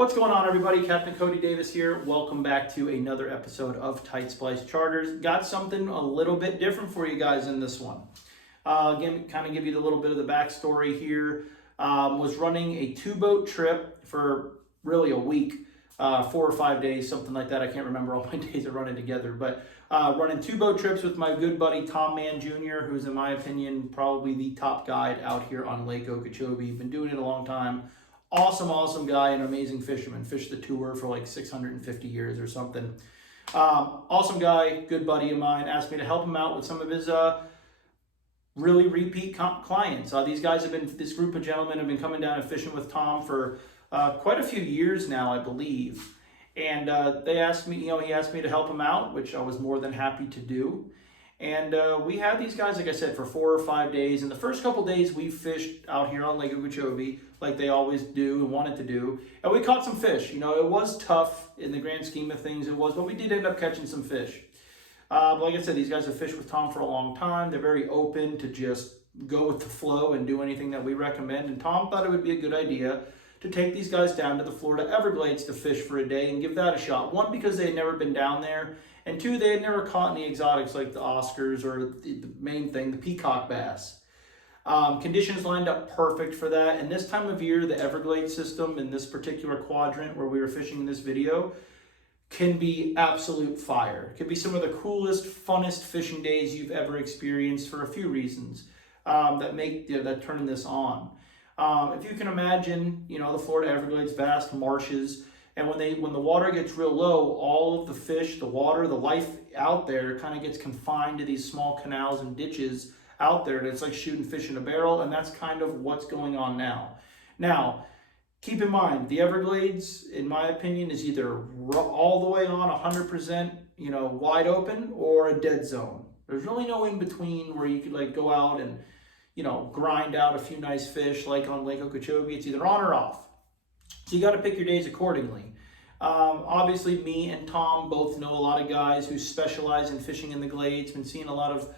What's going on, everybody? Captain Cody Davis here. Welcome back to another episode of Tight Splice Charters. Got something a little bit different for you guys in this one. Again, kind of give you a little bit of the backstory here. Was running a 2-boat trip for really a week, 4 or 5 days, something like that. I can't remember all my days of running together, but running 2-boat trips with my good buddy Tom Mann Jr., who's in my opinion probably the top guide out here on Lake Okeechobee. Been doing it a long time. Awesome guy, an amazing fisherman. Fished the tour for like 650 years or something. Awesome guy, good buddy of mine. Asked me to help him out with some of his really repeat clients. These guys have been, this group of gentlemen have been coming down and fishing with Tom for quite a few years now, I believe. And they asked me, he asked me to help him out, which I was more than happy to do. And we had these guys, like I said, for 4 or 5 days. And the first couple days we fished out here on Lake Okeechobee, like they always do and wanted to do. And we caught some fish. It was tough in the grand scheme of things, but we did end up catching some fish. But like I said, these guys have fished with Tom for a long time. They're very open to just go with the flow and do anything that we recommend. And Tom thought it would be a good idea to take these guys down to the Florida Everglades to fish for a day and give that a shot. One, because they had never been down there. And two, they had never caught any exotics like the Oscars or the main thing, the Peacock bass. Conditions lined up perfect for that. And this time of year, the Everglades system in this particular quadrant where we were fishing in this video can be absolute fire. It can be some of the coolest, funnest fishing days you've ever experienced for a few reasons that turn this on. If you can imagine, the Florida Everglades, vast marshes, and when the water gets real low, all of the fish, the water, the life out there kind of gets confined to these small canals and ditches out there. And it's like shooting fish in a barrel, and that's kind of what's going on now. Now, keep in mind, the Everglades, in my opinion, is either all the way on 100%, wide open, or a dead zone. There's really no in between where you could go out and, grind out a few nice fish like on Lake Okeechobee. It's either on or off. So you got to pick your days accordingly. Obviously, me and Tom both know a lot of guys who specialize in fishing in the Glades. Been seeing a lot of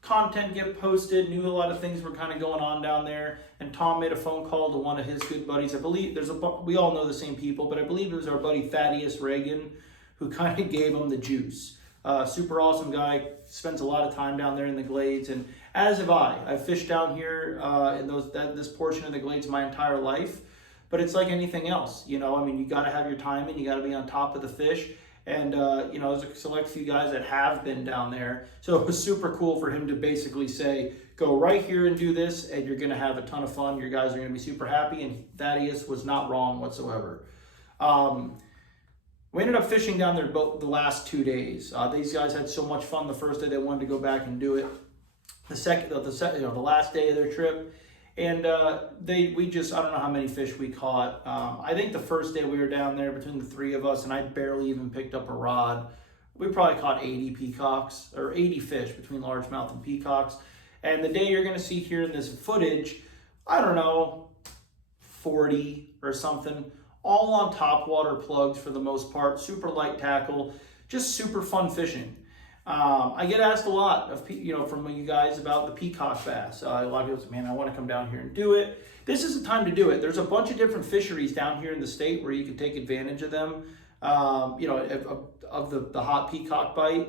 content get posted, knew a lot of things were kind of going on down there. And Tom made a phone call to one of his good buddies. I believe we all know the same people, but I believe it was our buddy Thaddeus Reagan who kind of gave him the juice. Super awesome guy, spends a lot of time down there in the Glades, and as have I. I've fished down here in this portion of the Glades my entire life. But it's like anything else, you got to have your timing, you got to be on top of the fish. And, there's a select few guys that have been down there. So it was super cool for him to basically say, go right here and do this, and you're going to have a ton of fun. Your guys are going to be super happy. And Thaddeus was not wrong whatsoever. We ended up fishing down there the last 2 days. These guys had so much fun the first day, they wanted to go back and do it. The last day of their trip. And I don't know how many fish we caught. I think the first day we were down there between the three of us, and I barely even picked up a rod. We probably caught 80 peacocks, or 80 fish between largemouth and peacocks. And the day you're going to see here in this footage, 40 or something, all on topwater plugs for the most part, super light tackle, just super fun fishing. I get asked a lot from you guys about the peacock bass. A lot of people say, man, I want to come down here and do it. This is the time to do it. There's a bunch of different fisheries down here in the state where you can take advantage of them, of the hot peacock bite.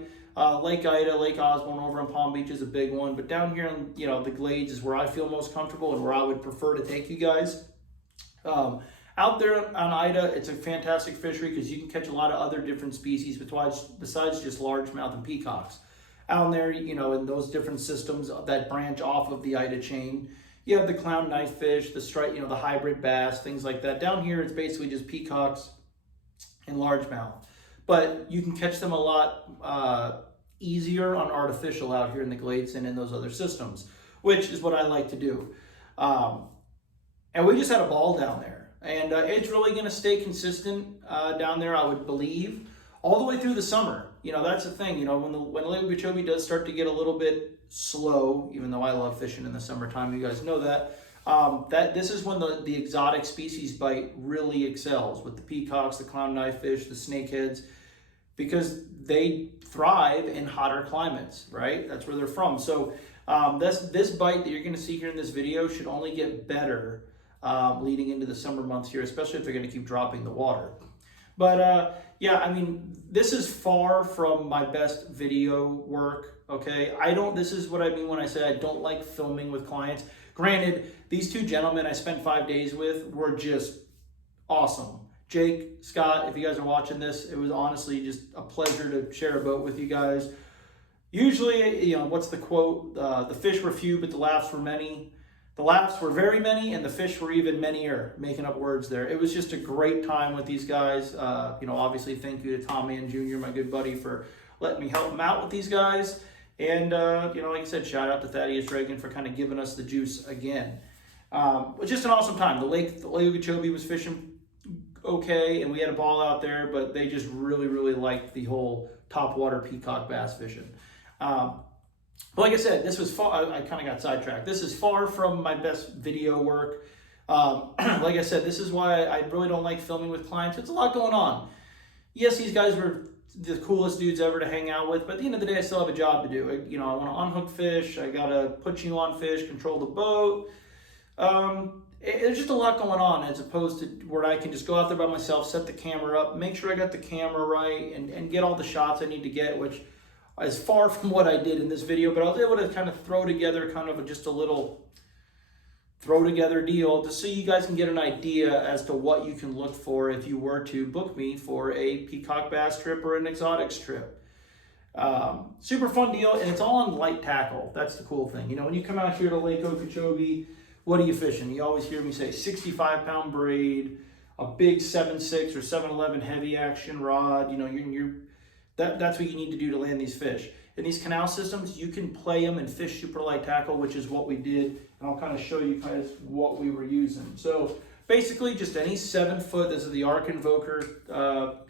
Lake Ida, Lake Osborne over in Palm Beach is a big one. But down here in, the Glades is where I feel most comfortable and where I would prefer to take you guys. Out there on Ida, it's a fantastic fishery because you can catch a lot of other different species besides just largemouth and peacocks. Out there, in those different systems that branch off of the Ida chain, you have the clown knifefish, the stripe, the hybrid bass, things like that. Down here, it's basically just peacocks and largemouth. But you can catch them a lot easier on artificial out here in the Glades and in those other systems, which is what I like to do. And we just had a ball down there. And it's really going to stay consistent down there, I would believe, all the way through the summer. That's the thing. When Lake Okeechobee does start to get a little bit slow, even though I love fishing in the summertime, you guys know that. This is when the exotic species bite really excels with the peacocks, the clown knifefish, the snakeheads, because they thrive in hotter climates, right? That's where they're from. So this bite that you're going to see here in this video should only get better leading into the summer months here, especially if they're going to keep dropping the water. But yeah, I mean, this is far from my best video work, okay? This is what I mean when I say I don't like filming with clients. Granted, these two gentlemen I spent 5 days with were just awesome. Jake, Scott, if you guys are watching this, it was honestly just a pleasure to share a boat with you guys. Usually, you know, what's the quote? The fish were few, but the laughs were many. The laughs were very many, and the fish were even manier, making up words there. It was just a great time with these guys. You know, obviously, thank you to Tommy and Junior, my good buddy, for letting me help them out with these guys. And, you know, like I said, shout out to Thaddeus Reagan for kind of giving us the juice again. It was just an awesome time. The Lake Okeechobee was fishing okay, and we had a ball out there, but they just really, really liked the whole topwater peacock bass fishing. But like I said, this was far, I kind of got sidetracked. This is far from my best video work. Like I said, this is why I really don't like filming with clients. It's a lot going on. Yes, these guys were the coolest dudes ever to hang out with, but at the end of the day, I still have a job to do. You know, I want to unhook fish. I got to put you on fish, control the boat. There's just a lot going on as opposed to where I can just go out there by myself, set the camera up, make sure I got the camera right, and get all the shots I need to get, which is far from what I did in this video, but I was able to kind of throw together kind of just a little throw together deal just so you guys can get an idea as to what you can look for if you were to book me for a peacock bass trip or an exotics trip. Super fun deal, and it's all on light tackle. That's the cool thing. You know, when you come out here to Lake Okeechobee, what are you fishing? You always hear me say 65-pound braid, a big 7.6 or 7.11 heavy action rod. You know, that's what you need to do to land these fish. In these canal systems, you can play them and fish super light tackle, which is what we did, and I'll kind of show you guys what we were using. So basically, just any 7-foot. This is the Arc Invoker,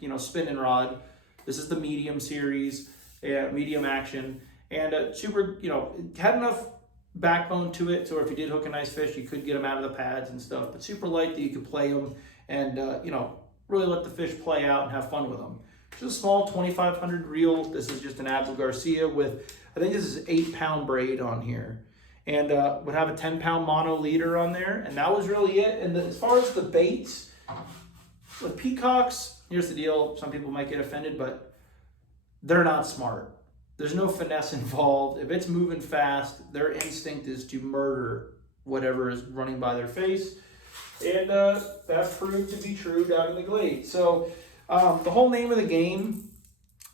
you know, spinning rod. This is the medium series, medium action, and super. You know, it had enough backbone to it, so if you did hook a nice fish, you could get them out of the pads and stuff. But super light that you could play them and you know, really let the fish play out and have fun with them. Just a small 2500 reel. This is just an Abu Garcia with, I think this is 8-pound braid on here, and would have a 10-pound mono leader on there, and that was really it. And as far as the baits with peacocks, here's the deal. Some people might get offended, but they're not smart. There's no finesse involved. If it's moving fast, their instinct is to murder whatever is running by their face. And that proved to be true down in the Glades. So the whole name of the game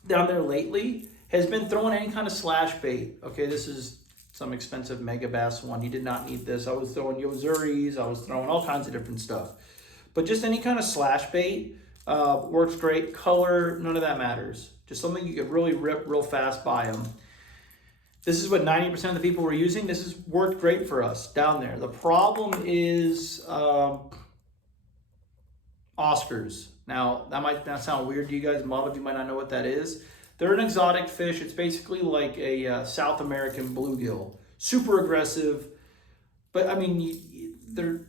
down there lately has been throwing any kind of slash bait. Okay, this is some expensive mega bass one. You did not need this. I was throwing yozuris. I was throwing all kinds of different stuff. But just any kind of slash bait works great. Color, none of that matters. Just something you could really rip real fast by them. This is what 90% of the people were using. This has worked great for us down there. The problem is Oscars. Now, that might not sound weird to you guys. A lot of you might not know what that is. They're an exotic fish. It's basically like a South American bluegill. Super aggressive. But, I mean, they're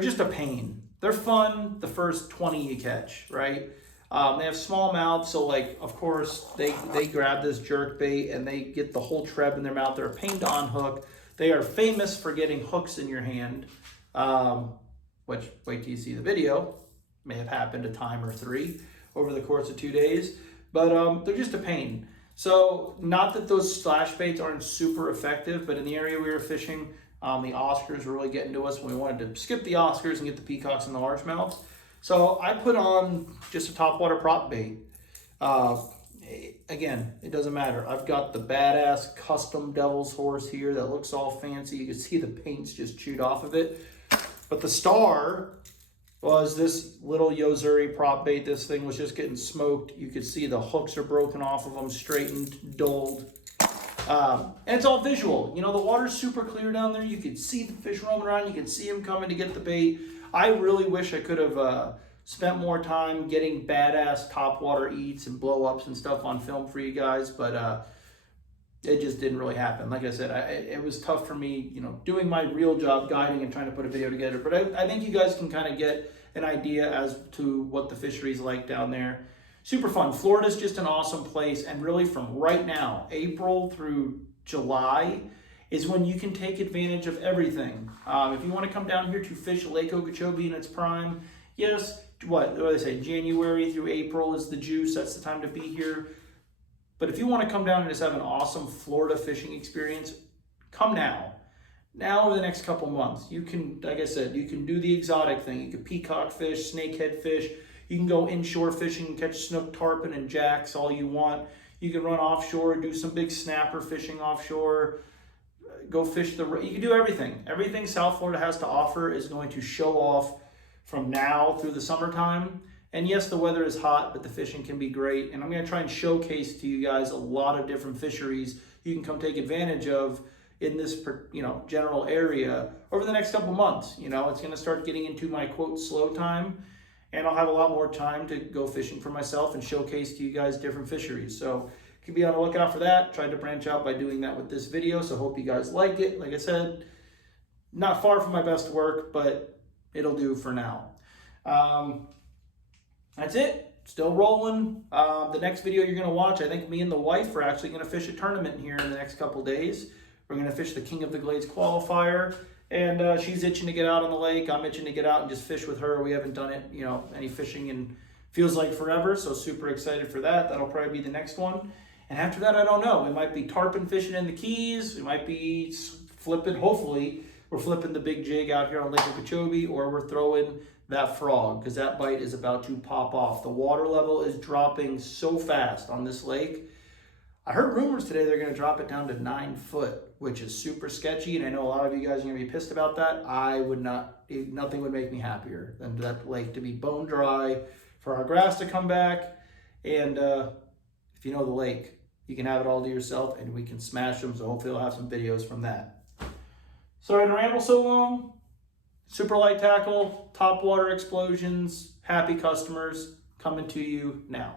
just a pain. They're fun the first 20 you catch, right? They have small mouths, so like, of course, they grab this jerk bait and they get the whole treb in their mouth. They're a pain to unhook. They are famous for getting hooks in your hand, which, wait till you see the video, may have happened a time or 3 over the course of 2 days, but they're just a pain. So not that those slash baits aren't super effective, but in the area we were fishing, the Oscars were really getting to us when we wanted to skip the Oscars and get the peacocks and the largemouths. So I put on just a topwater prop bait. Again, it doesn't matter. I've got the badass custom Devil's Horse here that looks all fancy. You can see the paint's just chewed off of it. But the star was this little Yozuri prop bait. This thing was just getting smoked. You could see the hooks are broken off of them, straightened, dulled. And it's all visual. You know, the water's super clear down there. You could see the fish roaming around. You could see them coming to get the bait. I really wish I could have spent more time getting badass topwater eats and blow-ups and stuff on film for you guys, but it just didn't really happen. Like I said, it was tough for me, you know, doing my real job guiding and trying to put a video together. But I think you guys can kind of get an idea as to what the fishery's like down there. Super fun. Florida's just an awesome place, and really from right now, April through July, is when you can take advantage of everything. If you want to come down here to fish Lake Okeechobee in its prime, yes, what do they say? January through April is the juice. That's the time to be here. But if you want to come down and just have an awesome Florida fishing experience, come now. Now over the next couple months, you can, like I said, you can do the exotic thing. You can peacock fish, snakehead fish. You can go inshore fishing and catch snook, tarpon, and jacks all you want. You can run offshore, do some big snapper fishing offshore. Go fish you can do everything. Everything South Florida has to offer is going to show off from now through the summertime. And yes, the weather is hot, but the fishing can be great. And I'm going to try and showcase to you guys a lot of different fisheries you can come take advantage of in this, general area over the next couple months. It's going to start getting into my quote slow time, and I'll have a lot more time to go fishing for myself and showcase to you guys different fisheries. So you can be on the lookout for that. Tried to branch out by doing that with this video, so hope you guys like it. Like I said, not far from my best work, but it'll do for now. That's it. Still rolling. The next video you're going to watch, I think me and the wife are actually going to fish a tournament here in the next couple days. We're going to fish the King of the Glades qualifier, and she's itching to get out on the lake. I'm itching to get out and just fish with her. We haven't done it, any fishing in feels like forever, so super excited for that. That'll probably be the next one. And after that, I don't know. It might be tarpon fishing in the Keys. It might be flipping, hopefully, we're flipping the big jig out here on Lake Okeechobee, or we're throwing that frog, because that bite is about to pop off. The water level is dropping so fast on this lake. I heard rumors today they're going to drop it down to 9 foot, which is super sketchy, and I know a lot of you guys are going to be pissed about that. I would not, nothing would make me happier than that lake to be bone dry, for our grass to come back, and if you know the lake, you can have it all to yourself, and we can smash them, so hopefully I'll have some videos from that. Sorry to ramble so long. Super light tackle, top water explosions, happy customers coming to you now.